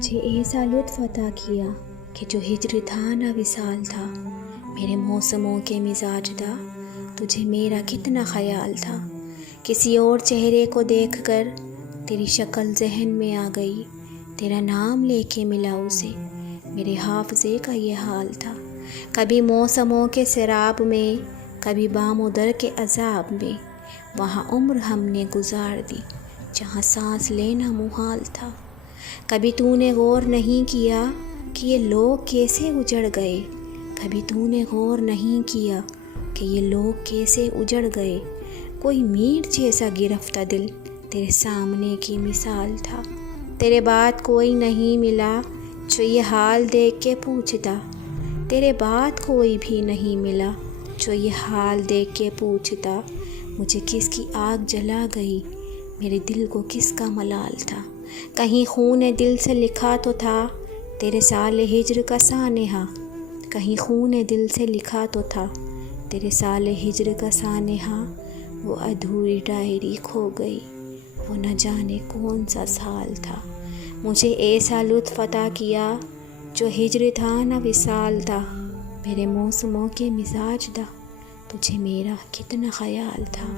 مجھے ایسا لطف عطا کیا کہ جو ہجر تھا نہ وصال تھا، میرے موسموں کے مزاج دا تجھے میرا کتنا خیال تھا۔ کسی اور چہرے کو دیکھ کر تیری شکل ذہن میں آ گئی، تیرا نام لے کے ملا اسے، میرے حافظے کا یہ حال تھا۔ کبھی موسموں کے سراب میں، کبھی بام و در کے عذاب میں، وہاں عمر ہم نے گزار دی جہاں سانس لینا محال تھا۔ کبھی تو نے غور نہیں کیا کہ یہ لوگ کیسے اجڑ گئے، کبھی تو نے غور نہیں کیا کہ یہ لوگ کیسے اجڑ گئے۔ کوئی میر جیسا گرفتہ دل تیرے سامنے کی مثال تھا، تیرے بعد کوئی نہیں ملا جو یہ حال دیکھ کے پوچھتا، تیرے بعد کوئی بھی نہیں ملا جو یہ حال دیکھ کے پوچھتا۔ مجھے کس کی آگ جلا گئی، میرے دل کو کس کا ملال تھا، کہیں خون دل سے لکھا تو تھا تیرے سال ہجر کا سانحہ، کہیں خون دل سے لکھا تو تھا تیرے سال ہجر کا سانحہ۔ وہ ادھوری ڈائری کھو گئی، وہ نہ جانے کون سا سال تھا۔ مجھے ایسا لطف عطا کیا جو ہجر تھا نہ وصال تھا، میرے موسموں کے مزاج دا تجھے میرا کتنا خیال تھا۔